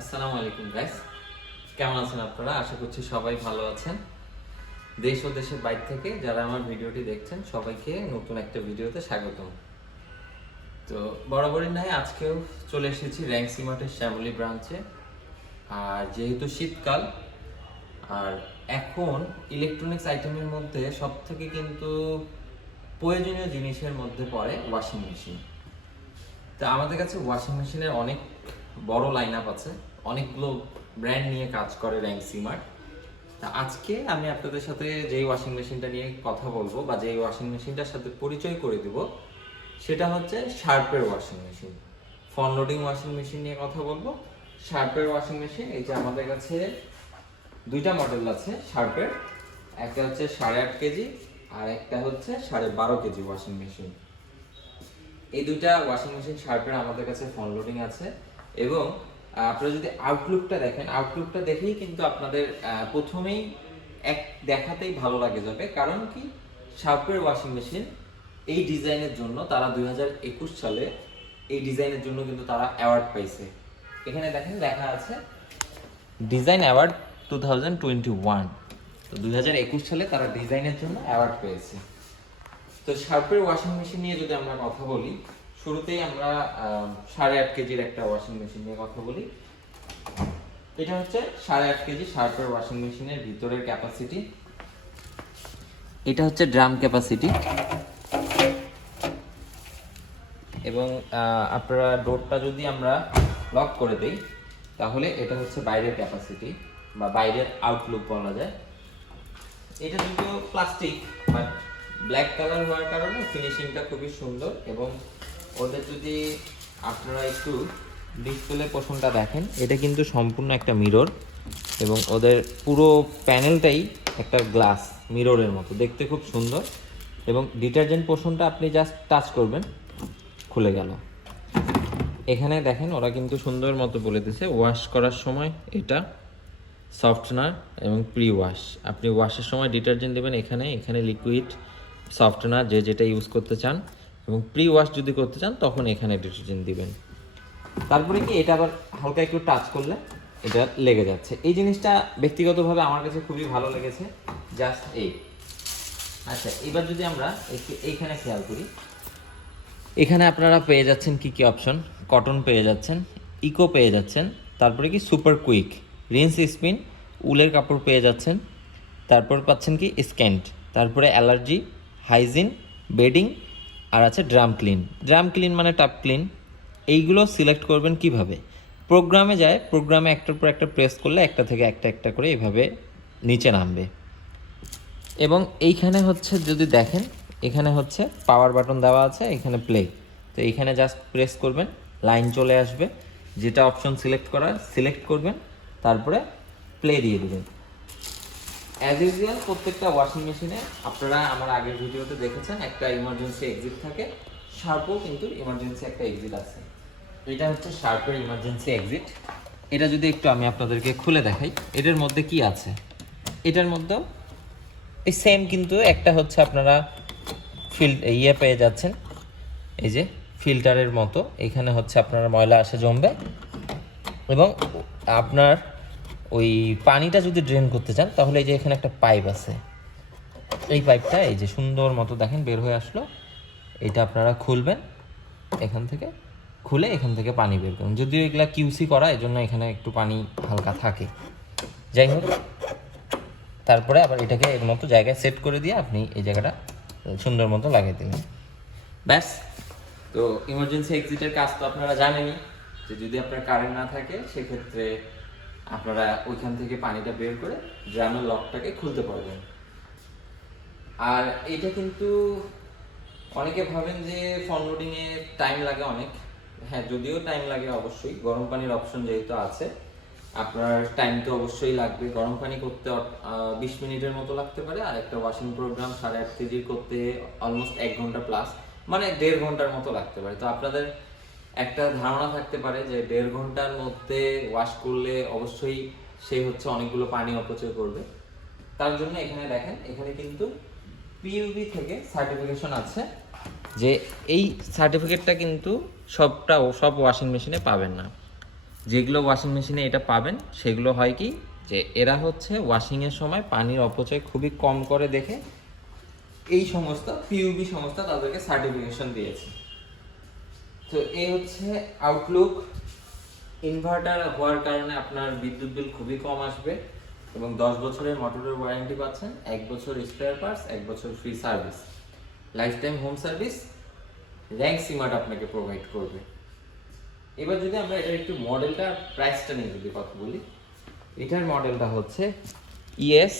আসসালামু আলাইকুম গাইস কেমন আছেন আপনারা? আশা করছি সবাই ভালো আছেন। দেশ ও দেশের বাইরে থেকে যারা আমার ভিডিওটি দেখছেন, সবাইকে নতুন একটা ভিডিওতে স্বাগতম। তো বরাবরই নাই, আজকেও চলে এসেছি র্যাঙ্ক সিমার্টের শ্যামলি ব্রাঞ্চে। আর যেহেতু শীতকাল, আর এখন ইলেকট্রনিক্স আইটেমের মধ্যে সব থেকে কিন্তু প্রয়োজনীয় জিনিসের মধ্যে পড়ে ওয়াশিং মেশিন তা আমাদের কাছে ওয়াশিং মেশিনের অনেক বড় লাইন আপ আছে। অনেকগুলো ব্র্যান্ড নিয়ে কাজ করে র্যাঙ্ক সিমার্ট তা আজকে আমি আপনাদের সাথে যেই ওয়াশিং মেশিনটা নিয়ে কথা বলব বা যেই ওয়াশিং মেশিনটার সাথে পরিচয় করে দিব, সেটা হচ্ছে শার্পের washing machine front loading washing machine নিয়ে কথা বলব। শার্পের ওয়াশিং মেশিন এই যে আমাদের কাছে দুইটা মডেল আছে শার্পের একটা হচ্ছে সাড়ে আট কেজি আর একটা হচ্ছে সাড়ে বারো কেজি ওয়াশিং মেশিন এই দুইটা ওয়াশিং মেশিন শার্পের আমাদের কাছে ফোন লোডিং আছে। এবং আপনারা যদি আউটলুকটা দেখেন আউটলুকটা দেখেই কিন্তু আপনাদের প্রথমেই এক দেখাতেই ভালো লাগে যাবে। কারণ কি? শার্পের ওয়াশিং মেশিন এই ডিজাইনের জন্য তারা দু হাজার একুশ সালে এই ডিজাইনের জন্য কিন্তু তারা অ্যাওয়ার্ড পাইছে। এখানে দেখেন লেখা আছে design award two thousand twenty one তো দুই হাজার একুশ সালে তারা ডিজাইনের জন্য অ্যাওয়ার্ড পেয়েছে। তো শার্পের ওয়াশিং মেশিন নিয়ে যদি আমরা কথা বলি শুরুতেই আমরা সাড়ে আট কেজির একটা ওয়াশিং মেশিন নিয়ে কথা বলি। এটা হচ্ছে সাড়ে আট কেজি শার্পের ওয়াশিং মেশিনের ভিতরের ক্যাপাসিটি এটা হচ্ছে ড্রাম ক্যাপাসিটি এবং আপনারা ডোরটা যদি আমরা লক করে দেই, তাহলে এটা হচ্ছে বাইরের ক্যাপাসিটি বা বাইরের আউটলুক বলা যায়। এটা যদিও প্লাস্টিক বাট ব্ল্যাক কালার হওয়ার কারণে ফিনিশিংটা খুবই সুন্দর এবং ওদের যদি আপনারা একটু ডিসপ্লে পোষণটা দেখেন, এটা কিন্তু সম্পূর্ণ একটা মিরর এবং ওদের পুরো প্যানেলটাই একটা গ্লাস মিররের মতো। দেখতে খুব সুন্দর এবং ডিটারজেন্ট পোষণটা আপনি জাস্ট টাচ করবেন, খুলে গেল। এখানে দেখেন ওরা কিন্তু সুন্দর মতো বলে দিছে ওয়াশ করার সময় এটা সফটনার এবং প্রি ওয়াশ আপনি ওয়াশের সময় ডিটারজেন্ট দেবেন এখানে এখানে লিকুইড সফটনার যে যেটা ইউজ করতে চান। এবং প্রি ওয়াশ যদি করতে চান, তখন এখানে ডিটারজেন্ট দিবেন। তারপরে কি, এটা আবার হালকা একটু টাচ করলে এটা লেগে যাচ্ছে। এই জিনিসটা ব্যক্তিগতভাবে আমার কাছে খুবই ভালো লেগেছে। জাস্ট এই। আচ্ছা এবার যদি আমরা একটু এইখানে খেয়াল করি। এখানে আপনারা পেয়ে যাচ্ছেন কি কি অপশন কটন পেয়ে যাচ্ছেন ইকো পেয়ে যাচ্ছেন, তারপরে কি সুপার কুইক রিন্স স্পিন উলের কাপড় পেয়ে যাচ্ছেন। তারপর পাচ্ছেন কি স্ক্যান্ট তারপরে অ্যালার্জি হাইজিন বেডিং আর আছে ড্রাম ক্লিন। ড্রাম ক্লিন মানে টাপ ক্লিন। এইগুলো সিলেক্ট করবেন কীভাবে? প্রোগ্রামে যায়, প্রোগ্রামে একটার পর একটা প্রেস করলে একটা থেকে একটা একটা করে এভাবে নিচে নামবে। এবং এইখানে হচ্ছে যদি দেখেন, এখানে হচ্ছে পাওয়ার বাটন দেওয়া আছে, এখানে প্লে তো এইখানে জাস্ট প্রেস করবেন লাইন চলে আসবে। যেটা অপশন সিলেক্ট করার সিলেক্ট করবেন, তারপরে প্লে দিয়ে দিবেন। অ্যাজ ইউজুয়াল প্রত্যেকটা ওয়াশিং মেশিনে আপনারা আমার আগের ভিডিওতে দেখেছেন একটা ইমার্জেন্সি এক্সিট থাকে। শার্পও কিন্তু ইমার্জেন্সি একটা এক্সিট আছে। এটা হচ্ছে শার্পের ইমার্জেন্সি এক্সিট এটা যদি একটু আমি আপনাদেরকে খুলে দেখাই, এটার মধ্যে কি আছে? এটার মধ্যেও এই সেম কিন্তু একটা হচ্ছে আপনারা ফিল ইয়ে পেয়ে যাচ্ছেন। এই যে ফিল্টারের মতো। এখানে হচ্ছে আপনার ময়লা আসে জমবে এবং আপনার ওই পানিটা যদি ড্রেন করতে চান, তাহলে এই যে এখানে একটা পাইপ আছে। এই পাইপটা এই যে সুন্দর মতো দেখেন বের হয়ে আসলো। এটা আপনারা খুলবেন এখান থেকে, খুলে এখান থেকে পানি বের করুন। যদিও এগুলা কিউসি করা এই জন্য এখানে একটু পানি হালকা থাকে। যাই হোক, তারপরে আবার এটাকে এর মতো জায়গায় সেট করে দিয়ে আপনি এই জায়গাটা সুন্দর মতো লাগিয়ে দিলেন। ব্যাস। তো ইমার্জেন্সি এক্সিটের কাজ তো আপনারা জানেনই। যে যদি আপনার কারেন্ট না থাকে, সেক্ষেত্রে আপনারা ওইখান থেকে পানিটা বের করে ড্রামের লকটাকে খুলতে পারবেন। আর এটা কিন্তু অনেকে ভাবেন যে লোডিংয়ে টাইম লাগে অনেক। হ্যাঁ যদিও টাইম লাগে অবশ্যই, গরম পানির অপশন যেহেতু আছে, আপনার টাইম তো অবশ্যই লাগবে। গরম পানি করতে বিশ মিনিটের মতো লাগতে পারে, আর একটা ওয়াশিং প্রোগ্রাম সাড়ে আট কেজির করতে অলমোস্ট এক ঘণ্টা প্লাস মানে দেড় ঘণ্টার মতো লাগতে পারে। তো আপনাদের একটা ধারণা থাকতে পারে যে দেড় ঘণ্টার মধ্যে ওয়াশ করলে অবশ্যই সে হচ্ছে অনেকগুলো পানি অপচয় করবে। তার জন্য এখানে দেখেন, এখানে কিন্তু পিইউবি থেকে সার্টিফিকেশন আছে যে এই সার্টিফিকেটটা কিন্তু সবটা সব ওয়াশিং মেশিনে পাবেন না। যেগুলো ওয়াশিং মেশিনে এটা পাবেন, সেগুলো হয় কি যে এরা হচ্ছে ওয়াশিংয়ের সময় পানির অপচয় খুবই কম করে দেখে এই সংস্থা পিউবি সংস্থা তাদেরকে সার্টিফিকেশন দিয়েছে। তো এই হচ্ছে আউটলুক ইনভার্টার হওয়ার কারণে আপনার বিদ্যুৎ বিল খুবই কম আসবে এবং দশ বছরের মোটরের ওয়ারেন্টি পাচ্ছেন, এক বছর স্পেয়ার পার্টস এক বছর free service lifetime home service Rangs eMart আপনাকে প্রোভাইড করবে। এবার যদি আমরা এটার একটু মডেলটা প্রাইসটা নিয়ে যদি কথা বলি, এটার মডেলটা হচ্ছে ES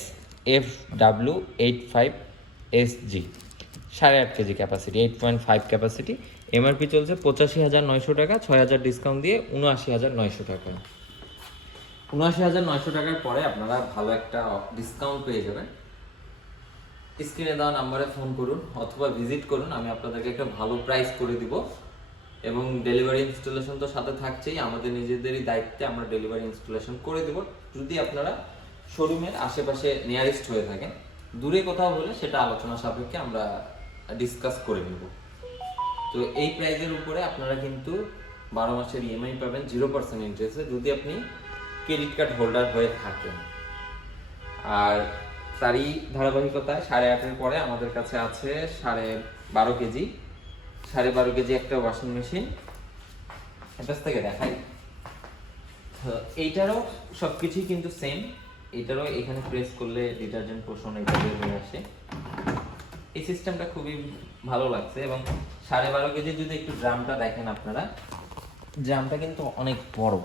F W eight five S G সাড়ে আট KG capacity eight point five capacity MRP চলছে পঁচাশি হাজার নয়শো টাকা, ছয় হাজার ডিসকাউন্ট দিয়ে উনআশি হাজার নয়শো টাকা। উনআশি হাজার নয়শো টাকার পরে আপনারা ভালো একটা ডিসকাউন্ট পেয়ে যাবেন। স্ক্রিনে দেওয়া নাম্বারে ফোন করুন অথবা ভিজিট করুন, আমি আপনাদেরকে একটা ভালো প্রাইস করে দিব। এবং ডেলিভারি ইনস্টলেশন তো সাথে থাকছেই, আমাদের নিজেদেরই দায়িত্বে আমরা ডেলিভারি ইনস্টলেশন করে দেব। যদি আপনারা শোরুমের আশেপাশে নিয়ারেস্ট হয়ে থাকেন, দূরে কোথাও হলে সেটা আলোচনা সাপেক্ষে আমরা ডিসকাস করে নেব। তো এই প্রাইজের উপরে আপনারা কিন্তু বারো মাসের ইএমআই পাবেন জিরো পার্সেন্ট ইন্টারেস্টে যদি আপনি ক্রেডিট কার্ড হোল্ডার হয়ে থাকেন। আর তারই ধারাবাহিকতায় সাড়ে আটের পরে আমাদের কাছে আছে সাড়ে বারো কেজি। সাড়ে বারো কেজি একটা ওয়াশিং মেশিন এটার থেকে দেখাই। এইটারও সব কিছুই কিন্তু সেম এটারও এখানে প্রেস করলে ডিটারজেন্ট পোষণ এটা বের হয়ে আসে। এই সিস্টেমটা খুবই ভালো লাগছে এবং সাড়ে বারো কেজি যদি একটু ড্রামটা দেখেন আপনারা, ড্রামটা কিন্তু অনেক বড়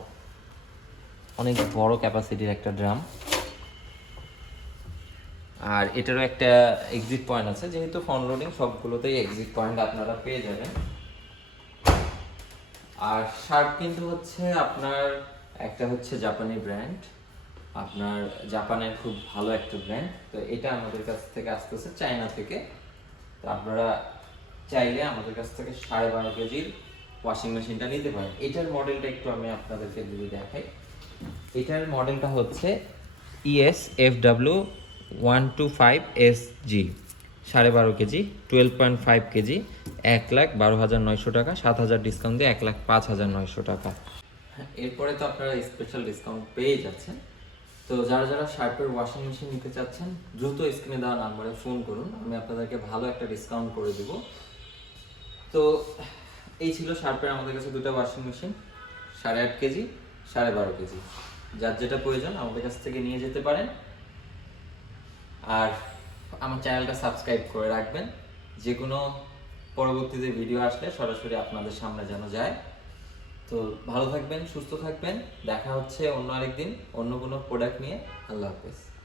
অনেক বড় ক্যাপাসিটির একটা ড্রাম। আর এটারও একটা এক্সিট পয়েন্ট আছে, যেহেতু ফ্রন্ট লোডিং সবগুলোতেই এক্সিট পয়েন্ট আপনারা পেয়ে যাবেন। আর শার্ট কিন্তু হচ্ছে আপনার, একটা হচ্ছে জাপানি ব্র্যান্ড আপনার জাপানের খুব ভালো একটা ব্র্যান্ড তো এটা আমাদের কাছ থেকে আসতেছে চায়না থেকে। তো আপনারা চাইলে আমাদের কাছ থেকে সাড়ে বারো কেজির ওয়াশিং মেশিনটা নিতে পারেন। এটার মডেলটা একটু আমি আপনাদেরকে যদি দেখাই। এটার মডেলটা হচ্ছে ES F W one two five S G সাড়ে বারো KG twelve point five KG, এক লাখ বারো হাজার নয়শো টাকা, সাত হাজার ডিসকাউন্ট দিয়ে এক লাখ পাঁচ হাজার নয়শো টাকা। এরপরে তো আপনারা স্পেশাল ডিসকাউন্ট পেয়ে যাচ্ছেন। তো যারা যারা শার্পের ওয়াশিং মেশিন নিতে চাচ্ছেন, দ্রুত স্ক্রিনে দেওয়া নাম্বারে ফোন করুন, আমি আপনাদেরকে ভালো একটা ডিসকাউন্ট করে দেব। তো এই ছিল শার্পের আমাদের কাছে দুটো ওয়াশিং মেশিন সাড়ে আট কেজি, সাড়ে বারো কেজি। যার যেটা প্রয়োজন আমাদের কাছ থেকে নিয়ে যেতে পারেন। আর আমার চ্যানেলটা সাবস্ক্রাইব করে রাখবেন। যে কোনো পরবর্তীতে ভিডিও আসলে সরাসরি আপনাদের সামনে যেন যায়। তো ভালো থাকবেন, সুস্থ থাকবেন। দেখা হচ্ছে অন্য আরেকদিন, অন্য কোনো প্রোডাক্ট নিয়ে। আল্লাহ হাফেজ।